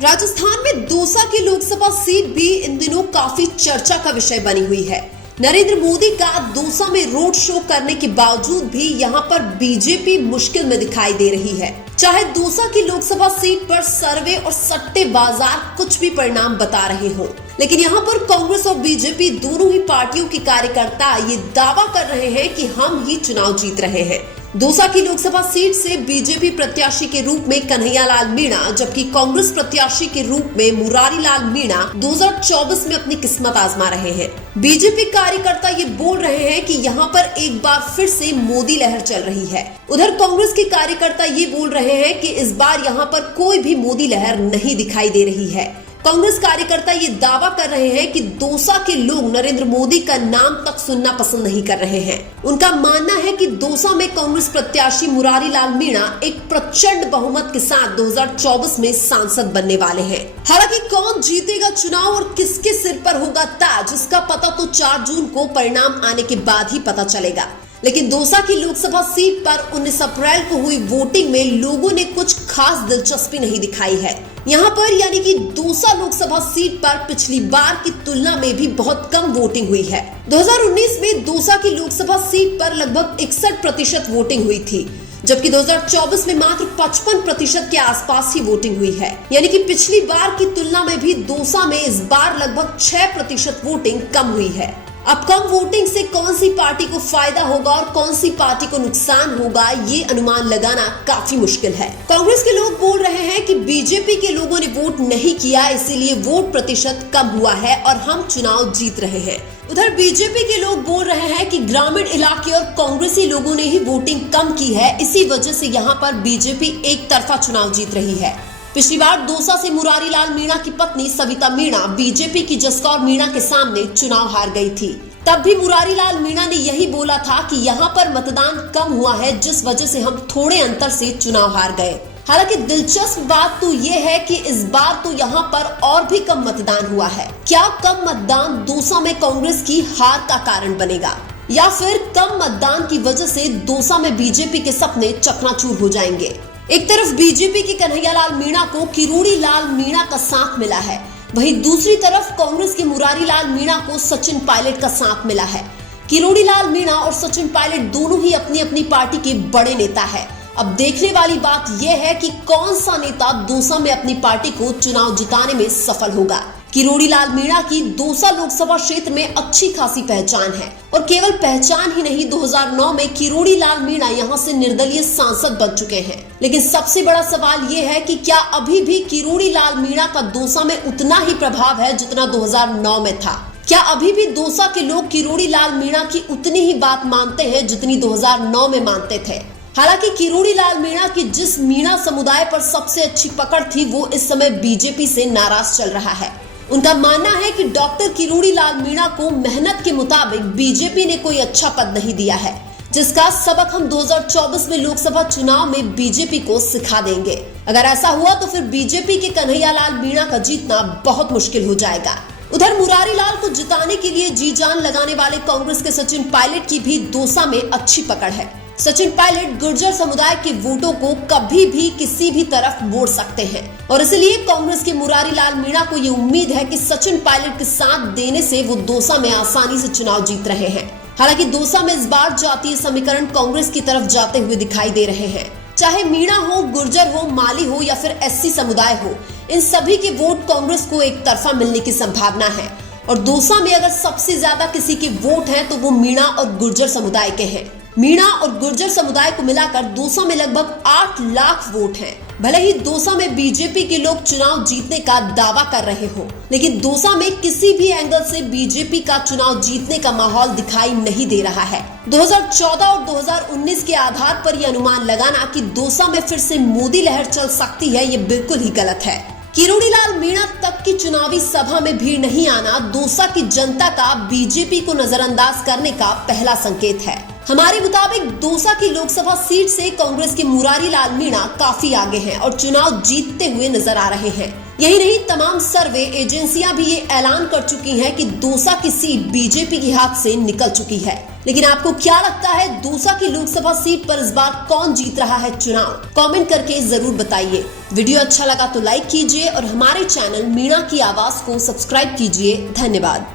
राजस्थान में दौसा की लोकसभा सीट भी इन दिनों काफी चर्चा का विषय बनी हुई है। नरेंद्र मोदी का दौसा में रोड शो करने के बावजूद भी यहां पर बीजेपी मुश्किल में दिखाई दे रही है। चाहे दौसा की लोकसभा सीट पर सर्वे और सट्टे बाजार कुछ भी परिणाम बता रहे हो, लेकिन यहां पर कांग्रेस और बीजेपी दोनों ही पार्टियों के कार्यकर्ता ये दावा कर रहे हैं कि हम ही चुनाव जीत रहे हैं। दौसा की लोकसभा सीट से बीजेपी प्रत्याशी के रूप में कन्हैयालाल मीणा, जबकि कांग्रेस प्रत्याशी के रूप में मुरारीलाल मीणा 2024 में अपनी किस्मत आजमा रहे हैं। बीजेपी कार्यकर्ता ये बोल रहे हैं कि यहाँ पर एक बार फिर से मोदी लहर चल रही है। उधर कांग्रेस के कार्यकर्ता ये बोल रहे हैं कि इस बार यहाँ पर कोई भी मोदी लहर नहीं दिखाई दे रही है। कांग्रेस कार्यकर्ता ये दावा कर रहे हैं कि दौसा के लोग नरेंद्र मोदी का नाम तक सुनना पसंद नहीं कर रहे हैं। उनका मानना है कि दौसा में कांग्रेस प्रत्याशी मुरारीलाल मीणा एक प्रचंड बहुमत के साथ 2024 में सांसद बनने वाले हैं। हालांकि कौन जीतेगा चुनाव और किसके सिर पर होगा ताज, इसका पता तो 4 जून को परिणाम आने के बाद ही पता चलेगा। लेकिन दौसा की लोकसभा सीट पर 19 अप्रैल को हुई वोटिंग में लोगों ने कुछ खास दिलचस्पी नहीं दिखाई है। यहाँ पर यानी कि दौसा लोकसभा सीट पर पिछली बार की तुलना में भी बहुत कम वोटिंग हुई है। 2019 में दौसा की लोकसभा सीट पर लगभग 61% वोटिंग हुई थी, जबकि 2024 में मात्र 55% के आसपास ही वोटिंग हुई है। यानी कि पिछली बार की तुलना में भी दौसा में इस बार लगभग 6% वोटिंग कम हुई है। अब कम वोटिंग से कौन सी पार्टी को फायदा होगा और कौन सी पार्टी को नुकसान होगा, ये अनुमान लगाना काफी मुश्किल है। कांग्रेस के लोग बोल रहे हैं कि बीजेपी के लोगों ने वोट नहीं किया, इसीलिए वोट प्रतिशत कम हुआ है और हम चुनाव जीत रहे हैं। उधर बीजेपी के लोग बोल रहे हैं कि ग्रामीण इलाके और कांग्रेसी लोगों ने ही वोटिंग कम की है, इसी वजह से यहाँ पर बीजेपी एक तरफा चुनाव जीत रही है। पिछली बार दौसा से मुरारीलाल मीणा की पत्नी सविता मीणा बीजेपी की जसकौर मीणा के सामने चुनाव हार गई थी। तब भी मुरारीलाल मीणा ने यही बोला था कि यहाँ पर मतदान कम हुआ है, जिस वजह से हम थोड़े अंतर से चुनाव हार गए। हालांकि दिलचस्प बात तो ये है कि इस बार तो यहाँ पर और भी कम मतदान हुआ है। क्या कम मतदान दौसा में कांग्रेस की हार का कारण बनेगा, या फिर कम मतदान की वजह से दौसा में बीजेपी के सपने चकनाचूर हो जाएंगे? एक तरफ बीजेपी के कन्हैयालाल मीणा को किरोड़ीलाल मीणा का साथ मिला है, वहीं दूसरी तरफ कांग्रेस के मुरारीलाल मीणा को सचिन पायलट का साथ मिला है। किरोड़ीलाल मीणा और सचिन पायलट दोनों ही अपनी अपनी पार्टी के बड़े नेता है। अब देखने वाली बात यह है कि कौन सा नेता दौसा में अपनी पार्टी को चुनाव जिताने में सफल होगा। किरोड़ीलाल मीणा की दौसा लोकसभा क्षेत्र में अच्छी खासी पहचान है, और केवल पहचान ही नहीं, 2009 में किरोड़ीलाल मीणा यहाँ से निर्दलीय सांसद बन चुके हैं। लेकिन सबसे बड़ा सवाल ये है कि क्या अभी भी किरोड़ीलाल मीणा का दौसा में उतना ही प्रभाव है जितना 2009 में था? क्या अभी भी दौसा के लोग किरोड़ीलाल मीणा की उतनी ही बात मानते हैं जितनी 2009 में मानते थे? हालांकि किरोड़ीलाल मीणा की जिस मीणा समुदाय पर सबसे अच्छी पकड़ थी, वो इस समय बीजेपी से नाराज चल रहा है। उनका मानना है कि डॉक्टर किरोड़ीलाल मीणा को मेहनत के मुताबिक बीजेपी ने कोई अच्छा पद नहीं दिया है, जिसका सबक हम 2024 में लोकसभा चुनाव में बीजेपी को सिखा देंगे। अगर ऐसा हुआ तो फिर बीजेपी के कन्हैयालाल मीणा का जीतना बहुत मुश्किल हो जाएगा। उधर मुरारीलाल को जिताने के लिए जी जान लगाने वाले कांग्रेस के सचिन पायलट की भी दौसा में अच्छी पकड़ है। सचिन पायलट गुर्जर समुदाय के वोटों को कभी भी किसी भी तरफ मोड़ सकते हैं, और इसलिए कांग्रेस के मुरारीलाल मीणा को ये उम्मीद है कि सचिन पायलट के साथ देने से वो दौसा में आसानी से चुनाव जीत रहे हैं। हालांकि दौसा में इस बार जातीय समीकरण कांग्रेस की तरफ जाते हुए दिखाई दे रहे हैं। चाहे मीणा हो, गुर्जर हो, माली हो या फिर एससी समुदाय हो, इन सभी के वोट कांग्रेस को एक तरफा मिलने की संभावना है। और दौसा में अगर सबसे ज्यादा किसी के वोट हैं तो वो मीणा और गुर्जर समुदाय के हैं। मीणा और गुर्जर समुदाय को मिलाकर दौसा में लगभग 8 लाख वोट हैं। भले ही दौसा में बीजेपी के लोग चुनाव जीतने का दावा कर रहे हो, लेकिन दौसा में किसी भी एंगल से बीजेपी का चुनाव जीतने का माहौल दिखाई नहीं दे रहा है। 2014 और 2019 के आधार पर यह अनुमान लगाना कि दौसा में फिर से मोदी लहर चल सकती है, ये बिल्कुल ही गलत है। किरोड़ीलाल मीणा तक की चुनावी सभा में भीड़ नहीं आना दौसा की जनता का बीजेपी को नजरअंदाज करने का पहला संकेत है। हमारे मुताबिक दौसा की लोकसभा सीट से कांग्रेस के मुरारी लाल मीणा काफी आगे हैं और चुनाव जीतते हुए नजर आ रहे हैं। यही नहीं, तमाम सर्वे एजेंसियां भी ये ऐलान कर चुकी हैं कि दौसा की सीट बीजेपी के हाथ से निकल चुकी है। लेकिन आपको क्या लगता है, दौसा की लोकसभा सीट पर इस बार कौन जीत रहा है चुनाव? कमेंट करके जरूर बताइए। वीडियो अच्छा लगा तो लाइक कीजिए और हमारे चैनल मीणा की आवाज को सब्सक्राइब कीजिए। धन्यवाद।